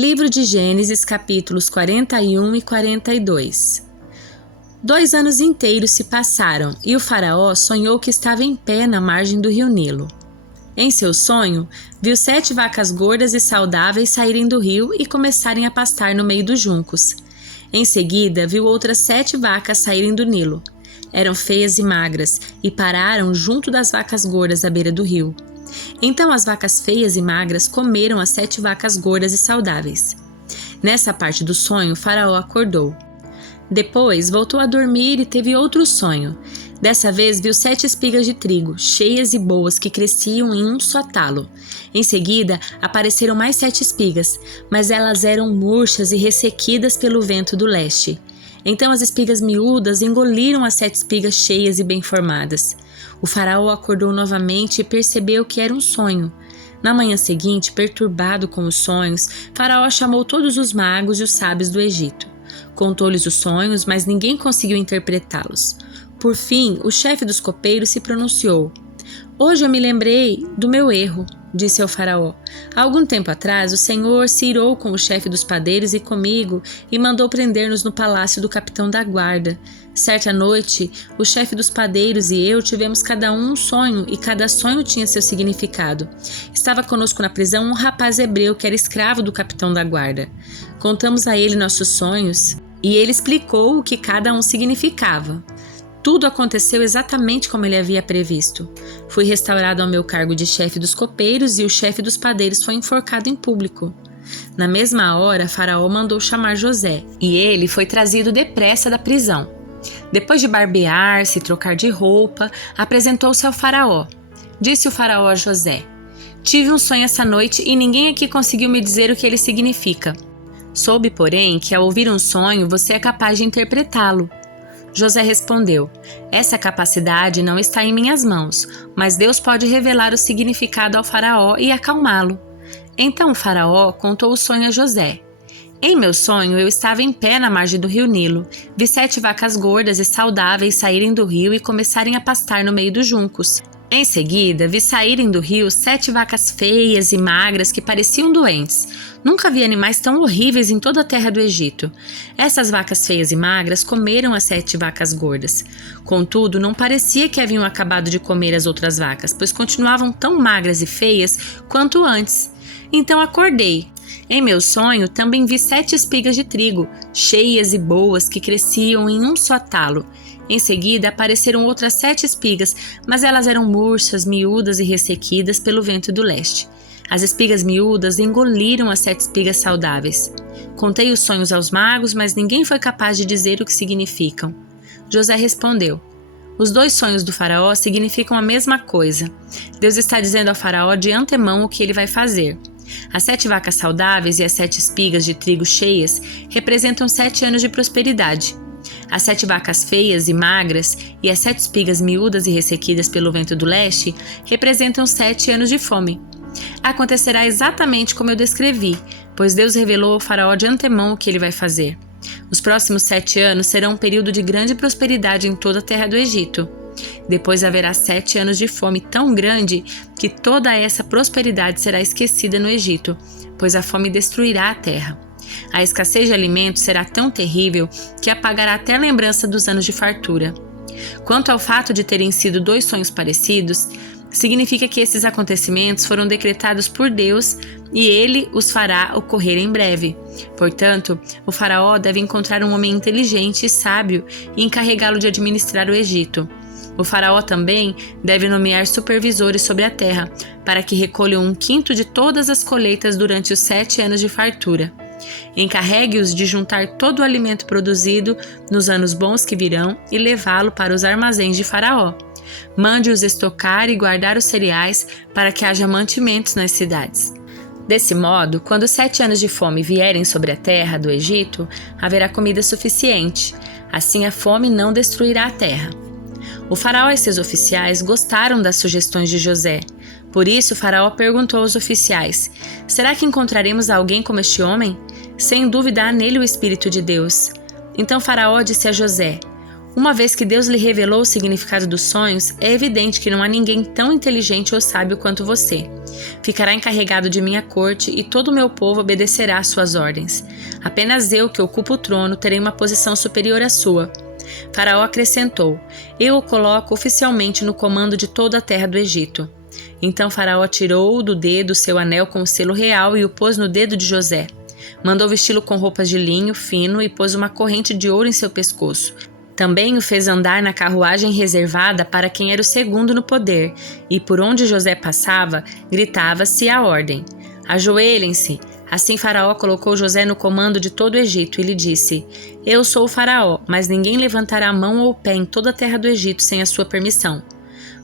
Livro de Gênesis, capítulos 41 e 42. 2 anos inteiros se passaram e o faraó sonhou que estava em pé na margem do rio Nilo. Em seu sonho, viu 7 vacas gordas e saudáveis saírem do rio e começarem a pastar no meio dos juncos. Em seguida, viu outras 7 vacas saírem do Nilo. Eram feias e magras e pararam junto das vacas gordas à beira do rio. Então as vacas feias e magras comeram as 7 vacas gordas e saudáveis. Nessa parte do sonho, Faraó acordou. Depois voltou a dormir e teve outro sonho. Dessa vez viu 7 espigas de trigo, cheias e boas, que cresciam em um só talo. Em seguida, apareceram mais 7 espigas, mas elas eram murchas e ressequidas pelo vento do leste. Então as espigas miúdas engoliram as 7 espigas cheias e bem formadas. O faraó acordou novamente e percebeu que era um sonho. Na manhã seguinte, perturbado com os sonhos, Faraó chamou todos os magos e os sábios do Egito. Contou-lhes os sonhos, mas ninguém conseguiu interpretá-los. Por fim, o chefe dos copeiros se pronunciou. Hoje eu me lembrei do meu erro, disse ao faraó. Há algum tempo atrás, o Senhor se irou com o chefe dos padeiros e comigo e mandou prender-nos no palácio do capitão da guarda. Certa noite, o chefe dos padeiros e eu tivemos cada um sonho e cada sonho tinha seu significado. Estava conosco na prisão um rapaz hebreu que era escravo do capitão da guarda. Contamos a ele nossos sonhos e ele explicou o que cada um significava. Tudo aconteceu exatamente como ele havia previsto. Fui restaurado ao meu cargo de chefe dos copeiros e o chefe dos padeiros foi enforcado em público. Na mesma hora, Faraó mandou chamar José e ele foi trazido depressa da prisão. Depois de barbear-se e trocar de roupa, apresentou-se ao faraó. Disse o faraó a José: Tive um sonho essa noite e ninguém aqui conseguiu me dizer o que ele significa. Soube, porém, que ao ouvir um sonho você é capaz de interpretá-lo. José respondeu: Essa capacidade não está em minhas mãos, mas Deus pode revelar o significado ao faraó e acalmá-lo. Então o faraó contou o sonho a José. Em meu sonho, eu estava em pé na margem do rio Nilo. Vi 7 vacas gordas e saudáveis saírem do rio e começarem a pastar no meio dos juncos. Em seguida, vi saírem do rio 7 vacas feias e magras que pareciam doentes. Nunca vi animais tão horríveis em toda a terra do Egito. Essas vacas feias e magras comeram as 7 vacas gordas. Contudo, não parecia que haviam acabado de comer as outras vacas, pois continuavam tão magras e feias quanto antes. Então acordei. Em meu sonho, também vi 7 espigas de trigo, cheias e boas, que cresciam em um só talo. Em seguida, apareceram outras 7 espigas, mas elas eram murchas, miúdas e ressequidas pelo vento do leste. As espigas miúdas engoliram as 7 espigas saudáveis. Contei os sonhos aos magos, mas ninguém foi capaz de dizer o que significam. José respondeu: Os 2 sonhos do faraó significam a mesma coisa. Deus está dizendo ao faraó de antemão o que ele vai fazer. As 7 vacas saudáveis e as 7 espigas de trigo cheias representam 7 anos de prosperidade. As 7 vacas feias e magras e as 7 espigas miúdas e ressequidas pelo vento do leste representam 7 anos de fome. Acontecerá exatamente como eu descrevi, pois Deus revelou ao faraó de antemão o que ele vai fazer. Os próximos 7 anos serão um período de grande prosperidade em toda a terra do Egito. Depois haverá 7 anos de fome tão grande que toda essa prosperidade será esquecida no Egito, pois a fome destruirá a terra. A escassez de alimentos será tão terrível que apagará até a lembrança dos anos de fartura. Quanto ao fato de terem sido 2 sonhos parecidos, significa que esses acontecimentos foram decretados por Deus e ele os fará ocorrer em breve. Portanto, o faraó deve encontrar um homem inteligente e sábio e encarregá-lo de administrar o Egito. O faraó também deve nomear supervisores sobre a terra, para que recolham 1/5 de todas as colheitas durante os 7 anos de fartura. Encarregue-os de juntar todo o alimento produzido nos anos bons que virão e levá-lo para os armazéns de Faraó. Mande-os estocar e guardar os cereais para que haja mantimentos nas cidades. Desse modo, quando os 7 anos de fome vierem sobre a terra do Egito, haverá comida suficiente. Assim a fome não destruirá a terra. O faraó e seus oficiais gostaram das sugestões de José. Por isso, o faraó perguntou aos oficiais: Será que encontraremos alguém como este homem? Sem dúvida há nele o Espírito de Deus. Então faraó disse a José: Uma vez que Deus lhe revelou o significado dos sonhos, é evidente que não há ninguém tão inteligente ou sábio quanto você. Ficará encarregado de minha corte e todo o meu povo obedecerá às suas ordens. Apenas eu, que ocupo o trono, terei uma posição superior à sua. Faraó acrescentou: eu o coloco oficialmente no comando de toda a terra do Egito. Então Faraó tirou do dedo seu anel com o selo real e o pôs no dedo de José. Mandou vesti-lo com roupas de linho fino e pôs uma corrente de ouro em seu pescoço. Também o fez andar na carruagem reservada para quem era o segundo no poder, e por onde José passava, gritava-se a ordem: ajoelhem-se! Assim Faraó colocou José no comando de todo o Egito e lhe disse: eu sou o Faraó, mas ninguém levantará a mão ou pé em toda a terra do Egito sem a sua permissão.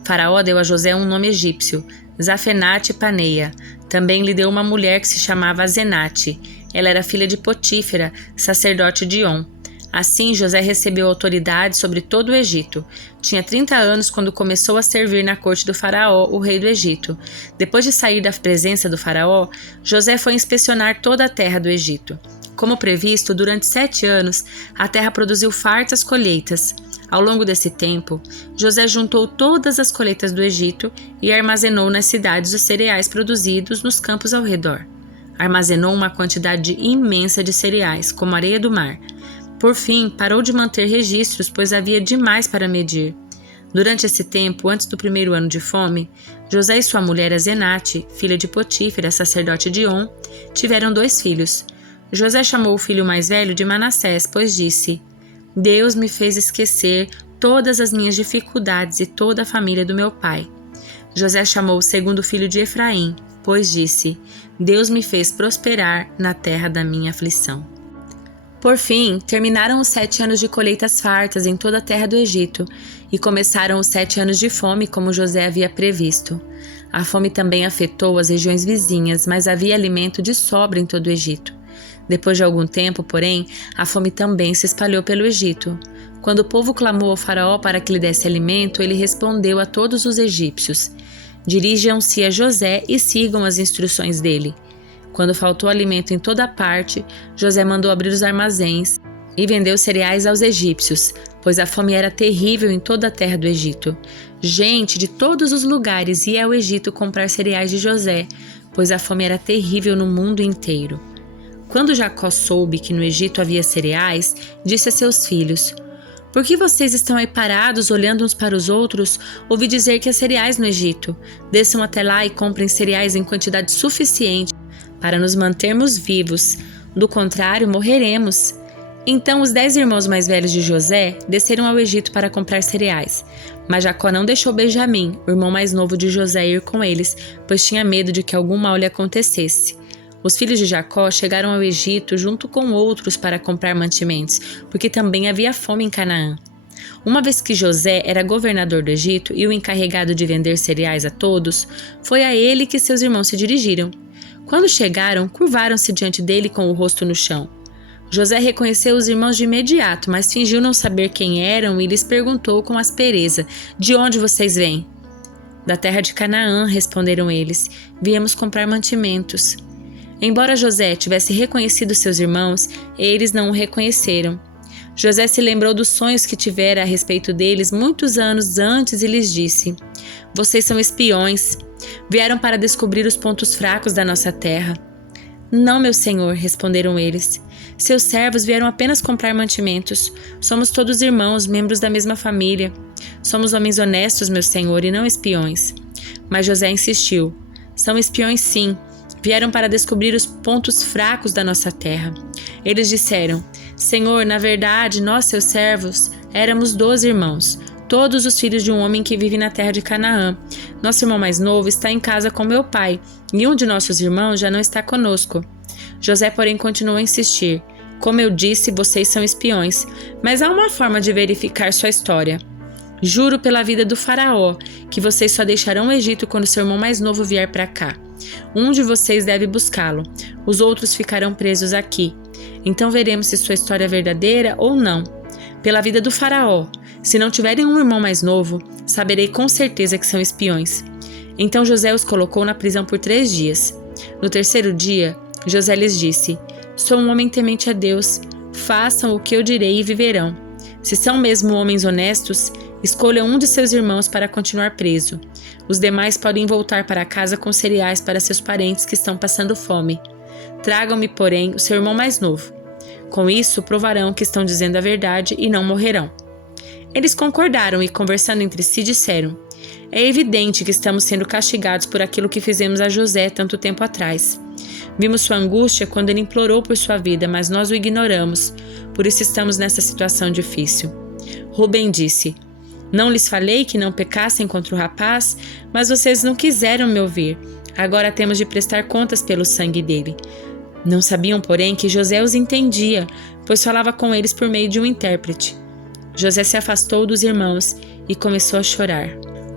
Faraó deu a José um nome egípcio, Zafenate-Paneia. Também lhe deu uma mulher que se chamava Zenate. Ela era filha de Potífera, sacerdote de On. Assim, José recebeu autoridade sobre todo o Egito. Tinha 30 anos quando começou a servir na corte do faraó, o rei do Egito. Depois de sair da presença do faraó, José foi inspecionar toda a terra do Egito. Como previsto, durante 7 anos, a terra produziu fartas colheitas. Ao longo desse tempo, José juntou todas as colheitas do Egito e armazenou nas cidades os cereais produzidos nos campos ao redor. Armazenou uma quantidade imensa de cereais, como areia do mar. Por fim, parou de manter registros, pois havia demais para medir. Durante esse tempo, antes do primeiro ano de fome, José e sua mulher Zenate, filha de Potífera, sacerdote de On, tiveram 2 filhos. José chamou o filho mais velho de Manassés, pois disse: Deus me fez esquecer todas as minhas dificuldades e toda a família do meu pai. José chamou o segundo filho de Efraim, pois disse: Deus me fez prosperar na terra da minha aflição. Por fim, terminaram os 7 anos de colheitas fartas em toda a terra do Egito, e começaram os 7 anos de fome, como José havia previsto. A fome também afetou as regiões vizinhas, mas havia alimento de sobra em todo o Egito. Depois de algum tempo, porém, a fome também se espalhou pelo Egito. Quando o povo clamou ao faraó para que lhe desse alimento, ele respondeu a todos os egípcios: dirijam-se a José e sigam as instruções dele. Quando faltou alimento em toda parte, José mandou abrir os armazéns e vendeu cereais aos egípcios, pois a fome era terrível em toda a terra do Egito. Gente de todos os lugares ia ao Egito comprar cereais de José, pois a fome era terrível no mundo inteiro. Quando Jacó soube que no Egito havia cereais, disse a seus filhos: por que vocês estão aí parados, olhando uns para os outros? Ouvi dizer que há cereais no Egito. Desçam até lá e comprem cereais em quantidade suficiente para nos mantermos vivos. Do contrário, morreremos. Então os 10 irmãos mais velhos de José desceram ao Egito para comprar cereais. Mas Jacó não deixou Benjamim, o irmão mais novo de José, ir com eles, pois tinha medo de que algum mal lhe acontecesse. Os filhos de Jacó chegaram ao Egito junto com outros para comprar mantimentos, porque também havia fome em Canaã. Uma vez que José era governador do Egito e o encarregado de vender cereais a todos, foi a ele que seus irmãos se dirigiram. Quando chegaram, curvaram-se diante dele com o rosto no chão. José reconheceu os irmãos de imediato, mas fingiu não saber quem eram e lhes perguntou com aspereza: de onde vocês vêm? Da terra de Canaã, responderam eles. Viemos comprar mantimentos. Embora José tivesse reconhecido seus irmãos, eles não o reconheceram. José se lembrou dos sonhos que tivera a respeito deles muitos anos antes e lhes disse: vocês são espiões. Vieram para descobrir os pontos fracos da nossa terra. Não, meu senhor, responderam eles. Seus servos vieram apenas comprar mantimentos. Somos todos irmãos, membros da mesma família. Somos homens honestos, meu senhor, e não espiões. Mas José insistiu: são espiões sim. Vieram para descobrir os pontos fracos da nossa terra. Eles disseram: Senhor, na verdade, nós, seus servos, éramos 12 irmãos, todos os filhos de um homem que vive na terra de Canaã. Nosso irmão mais novo está em casa com meu pai, e um de nossos irmãos já não está conosco. José, porém, continuou a insistir: como eu disse, vocês são espiões, mas há uma forma de verificar sua história. Juro pela vida do faraó que vocês só deixarão o Egito quando seu irmão mais novo vier para cá. Um de vocês deve buscá-lo, os outros ficarão presos aqui. Então veremos se sua história é verdadeira ou não. Pela vida do faraó, se não tiverem um irmão mais novo, saberei com certeza que são espiões. Então José os colocou na prisão por 3 dias. No 3º dia, José lhes disse: sou um homem temente a Deus, façam o que eu direi e viverão. Se são mesmo homens honestos, escolha um de seus irmãos para continuar preso. Os demais podem voltar para casa com cereais para seus parentes que estão passando fome. Tragam-me, porém, o seu irmão mais novo. Com isso, provarão que estão dizendo a verdade e não morrerão. Eles concordaram e, conversando entre si, disseram: É evidente que estamos sendo castigados por aquilo que fizemos a José tanto tempo atrás. Vimos sua angústia quando ele implorou por sua vida, mas nós o ignoramos, por isso estamos nessa situação difícil. Rubem disse: Não lhes falei que não pecassem contra o rapaz, mas vocês não quiseram me ouvir. Agora temos de prestar contas pelo sangue dele. Não sabiam, porém, que José os entendia, pois falava com eles por meio de um intérprete. José se afastou dos irmãos e começou a chorar.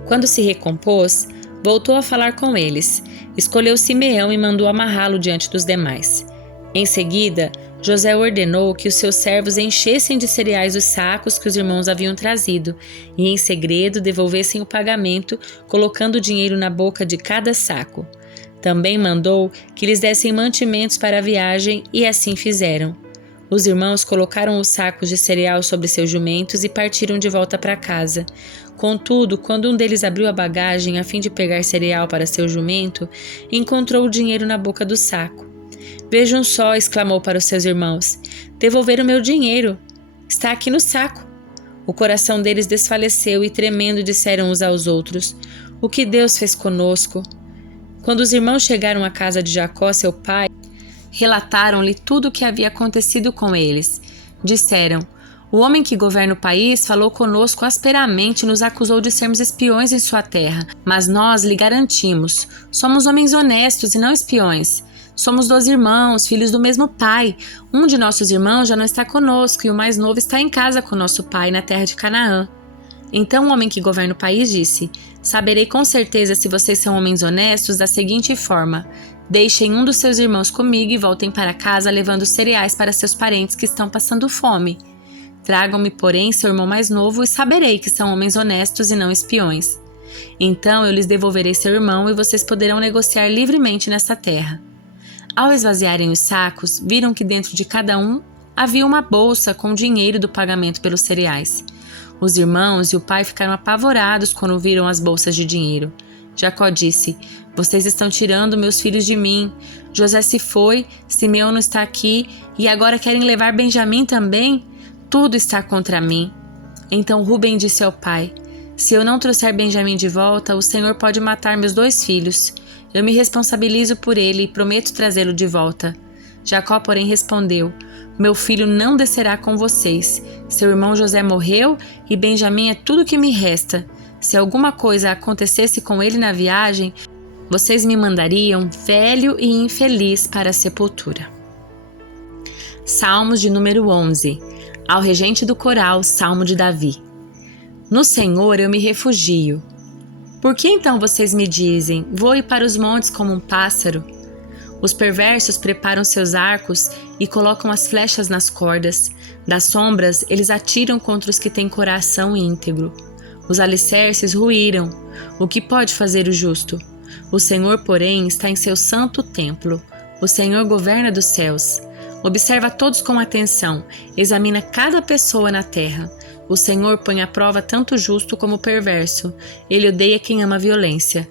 Quando se recompôs, voltou a falar com eles. Escolheu Simeão e mandou amarrá-lo diante dos demais. Em seguida, José ordenou que os seus servos enchessem de cereais os sacos que os irmãos haviam trazido e, em segredo, devolvessem o pagamento, colocando o dinheiro na boca de cada saco. Também mandou que lhes dessem mantimentos para a viagem e assim fizeram. Os irmãos colocaram os sacos de cereal sobre seus jumentos e partiram de volta para casa. Contudo, quando um deles abriu a bagagem a fim de pegar cereal para seu jumento, encontrou o dinheiro na boca do saco. Vejam só, exclamou para os seus irmãos, devolveram meu dinheiro. Está aqui no saco. O coração deles desfaleceu e, tremendo, disseram uns aos outros: O que Deus fez conosco? Quando os irmãos chegaram à casa de Jacó, seu pai, relataram-lhe tudo o que havia acontecido com eles. Disseram: O homem que governa o país falou conosco asperamente e nos acusou de sermos espiões em sua terra. Mas nós lhe garantimos: somos homens honestos e não espiões. Somos 12 irmãos, filhos do mesmo pai. Um de nossos irmãos já não está conosco e o mais novo está em casa com nosso pai na terra de Canaã. Então o homem que governa o país disse: Saberei com certeza se vocês são homens honestos da seguinte forma: Deixem um dos seus irmãos comigo e voltem para casa levando cereais para seus parentes que estão passando fome. Tragam-me, porém, seu irmão mais novo e saberei que são homens honestos e não espiões. Então eu lhes devolverei seu irmão e vocês poderão negociar livremente nessa terra. Ao esvaziarem os sacos, viram que dentro de cada um havia uma bolsa com dinheiro do pagamento pelos cereais. Os irmãos e o pai ficaram apavorados quando viram as bolsas de dinheiro. Jacó disse: Vocês estão tirando meus filhos de mim. José se foi, Simeão não está aqui e agora querem levar Benjamim também? Tudo está contra mim. Então Rubem disse ao pai: Se eu não trouxer Benjamim de volta, o Senhor pode matar meus 2 filhos. Eu me responsabilizo por ele e prometo trazê-lo de volta. Jacó, porém, respondeu: Meu filho não descerá com vocês. Seu irmão José morreu e Benjamim é tudo que me resta. Se alguma coisa acontecesse com ele na viagem, vocês me mandariam velho e infeliz para a sepultura. Salmos de número 11. Ao regente do coral, Salmo de Davi. No Senhor eu me refugio. Por que então vocês me dizem: Voe para os montes como um pássaro? Os perversos preparam seus arcos e colocam as flechas nas cordas. Das sombras, eles atiram contra os que têm coração íntegro. Os alicerces ruíram. O que pode fazer o justo? O Senhor, porém, está em seu santo templo. O Senhor governa dos céus. Observa todos com atenção. Examina cada pessoa na terra. O Senhor põe à prova tanto o justo como o perverso. Ele odeia quem ama a violência.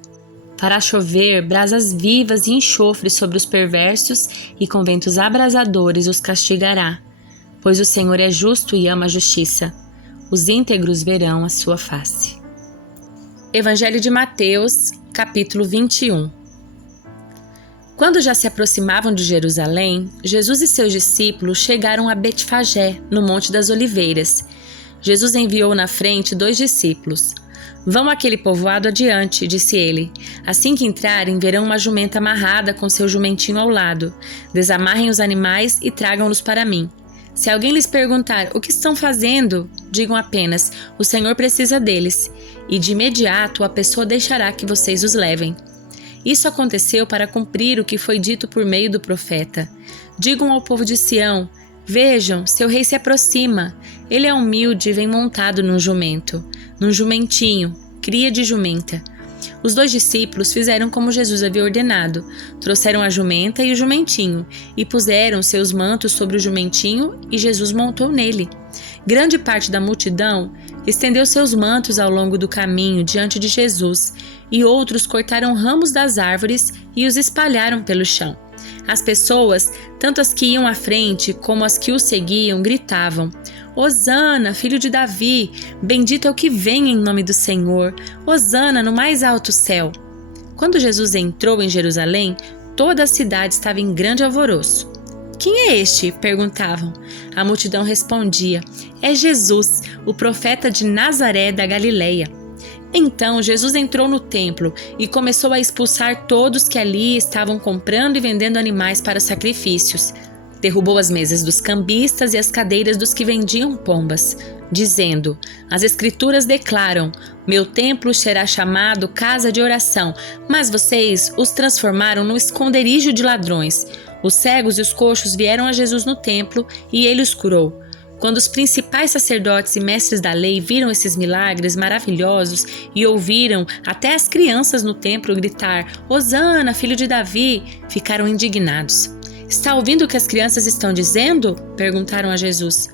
Fará chover brasas vivas e enxofre sobre os perversos e com ventos abrasadores os castigará. Pois o Senhor é justo e ama a justiça. Os íntegros verão a sua face. Evangelho de Mateus, capítulo 21. Quando já se aproximavam de Jerusalém, Jesus e seus discípulos chegaram a Betfagé, no Monte das Oliveiras. Jesus enviou na frente 2 discípulos. Vão àquele povoado adiante, disse ele. Assim que entrarem, verão uma jumenta amarrada com seu jumentinho ao lado. Desamarrem os animais e tragam-nos para mim. Se alguém lhes perguntar o que estão fazendo, digam apenas: o Senhor precisa deles. E de imediato a pessoa deixará que vocês os levem. Isso aconteceu para cumprir o que foi dito por meio do profeta. Digam ao povo de Sião: vejam, seu rei se aproxima. Ele é humilde e vem montado num jumento, num jumentinho, cria de jumenta. Os 2 discípulos fizeram como Jesus havia ordenado. Trouxeram a jumenta e o jumentinho, e puseram seus mantos sobre o jumentinho, e Jesus montou nele. Grande parte da multidão estendeu seus mantos ao longo do caminho diante de Jesus, e outros cortaram ramos das árvores e os espalharam pelo chão. As pessoas, tanto as que iam à frente como as que o seguiam, gritavam: Hosana, filho de Davi, bendito é o que vem em nome do Senhor, Hosana no mais alto céu. Quando Jesus entrou em Jerusalém, toda a cidade estava em grande alvoroço. Quem é este? Perguntavam. A multidão respondia: é Jesus, o profeta de Nazaré da Galileia. Então Jesus entrou no templo e começou a expulsar todos que ali estavam comprando e vendendo animais para sacrifícios. Derrubou as mesas dos cambistas e as cadeiras dos que vendiam pombas, dizendo: as Escrituras declaram: meu templo será chamado casa de oração, mas vocês os transformaram no esconderijo de ladrões. Os cegos e os coxos vieram a Jesus no templo e ele os curou. Quando os principais sacerdotes e mestres da lei viram esses milagres maravilhosos e ouviram até as crianças no templo gritar: Hosana, filho de Davi, ficaram indignados. Está ouvindo o que as crianças estão dizendo? Perguntaram a Jesus.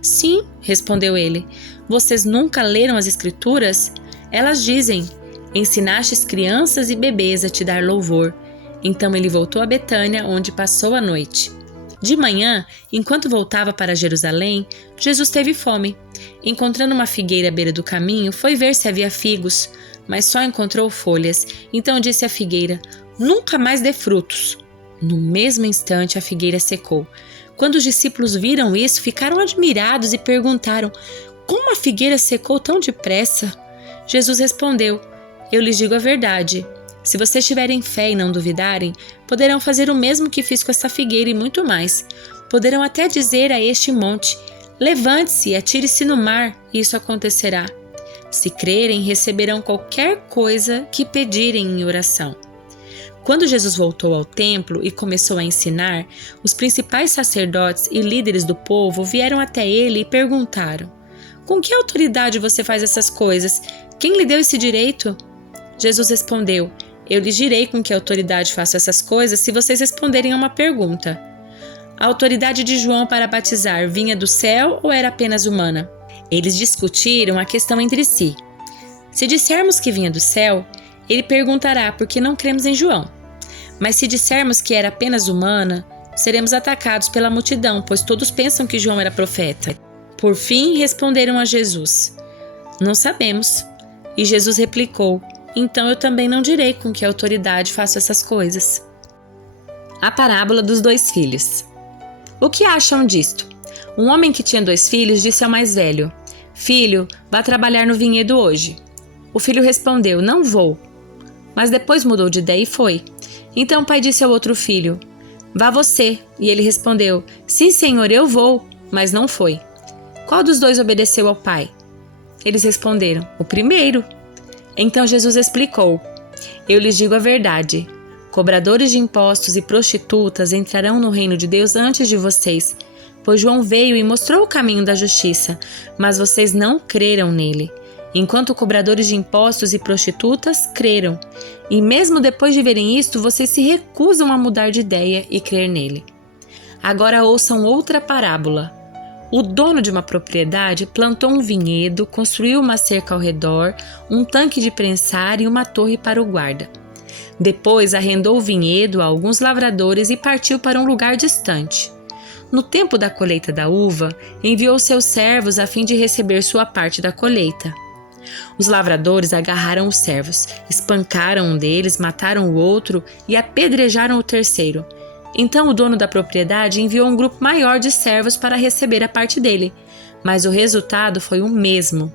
Sim, respondeu ele. Vocês nunca leram as Escrituras? Elas dizem: ensinastes crianças e bebês a te dar louvor. Então ele voltou a Betânia, onde passou a noite. De manhã, enquanto voltava para Jerusalém, Jesus teve fome. Encontrando uma figueira à beira do caminho, foi ver se havia figos, mas só encontrou folhas. Então disse à figueira: nunca mais dê frutos. No mesmo instante, a figueira secou. Quando os discípulos viram isso, ficaram admirados e perguntaram: como a figueira secou tão depressa? Jesus respondeu: eu lhes digo a verdade. Se vocês tiverem fé e não duvidarem, poderão fazer o mesmo que fiz com esta figueira e muito mais. Poderão até dizer a este monte: levante-se e atire-se no mar, e isso acontecerá. Se crerem, receberão qualquer coisa que pedirem em oração. Quando Jesus voltou ao templo e começou a ensinar, os principais sacerdotes e líderes do povo vieram até ele e perguntaram: com que autoridade você faz essas coisas? Quem lhe deu esse direito? Jesus respondeu: eu lhes direi com que autoridade faço essas coisas se vocês responderem a uma pergunta. A autoridade de João para batizar vinha do céu ou era apenas humana? Eles discutiram a questão entre si. Se dissermos que vinha do céu, ele perguntará por que não cremos em João. Mas se dissermos que era apenas humana, seremos atacados pela multidão, pois todos pensam que João era profeta. Por fim, responderam a Jesus: não sabemos. E Jesus replicou: então eu também não direi com que autoridade faço essas coisas. A parábola dos 2 filhos. O que acham disto? Um homem que tinha 2 filhos disse ao mais velho: filho, vá trabalhar no vinhedo hoje. O filho respondeu: não vou. Mas depois mudou de ideia e foi. Então o pai disse ao outro filho: vá você. E ele respondeu: sim, senhor, eu vou. Mas não foi. Qual dos 2 obedeceu ao pai? Eles responderam: o primeiro. Então Jesus explicou: eu lhes digo a verdade. Cobradores de impostos e prostitutas entrarão no reino de Deus antes de vocês, pois João veio e mostrou o caminho da justiça, mas vocês não creram nele. Enquanto cobradores de impostos e prostitutas creram. E mesmo depois de verem isto, vocês se recusam a mudar de ideia e crer nele. Agora ouçam outra parábola. O dono de uma propriedade plantou um vinhedo, construiu uma cerca ao redor, um tanque de prensar e uma torre para o guarda. Depois arrendou o vinhedo a alguns lavradores e partiu para um lugar distante. No tempo da colheita da uva, enviou seus servos a fim de receber sua parte da colheita. Os lavradores agarraram os servos, espancaram um deles, mataram o outro e apedrejaram o terceiro. Então o dono da propriedade enviou um grupo maior de servos para receber a parte dele, mas o resultado foi o mesmo.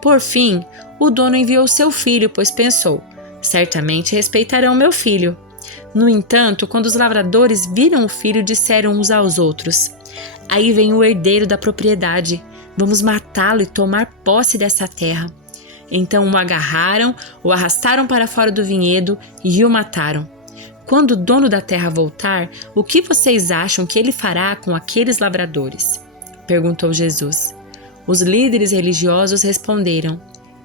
Por fim, o dono enviou seu filho, pois pensou: certamente respeitarão meu filho. No entanto, quando os lavradores viram o filho, disseram uns aos outros: aí vem o herdeiro da propriedade, vamos matá-lo e tomar posse dessa terra. Então o agarraram, o arrastaram para fora do vinhedo e o mataram. Quando o dono da terra voltar, o que vocês acham que ele fará com aqueles lavradores? Perguntou Jesus. Os líderes religiosos responderam: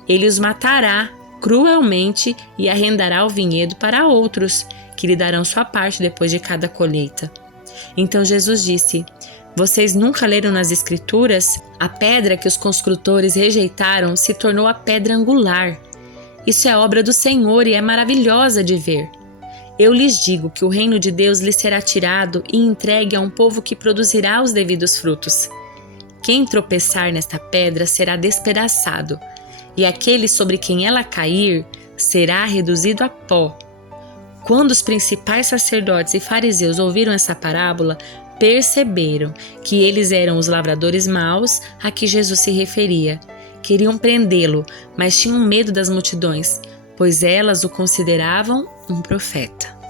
ele os matará cruelmente e arrendará o vinhedo para outros, que lhe darão sua parte depois de cada colheita. Então Jesus disse: Vocês nunca leram nas Escrituras? A pedra que os construtores rejeitaram se tornou a pedra angular. Isso é obra do Senhor e é maravilhosa de ver. Eu lhes digo que o reino de Deus lhes será tirado e entregue a um povo que produzirá os devidos frutos. Quem tropeçar nesta pedra será despedaçado, e aquele sobre quem ela cair será reduzido a pó. Quando os principais sacerdotes e fariseus ouviram essa parábola, perceberam que eles eram os lavradores maus a que Jesus se referia. Queriam prendê-lo, mas tinham medo das multidões, pois elas o consideravam um profeta.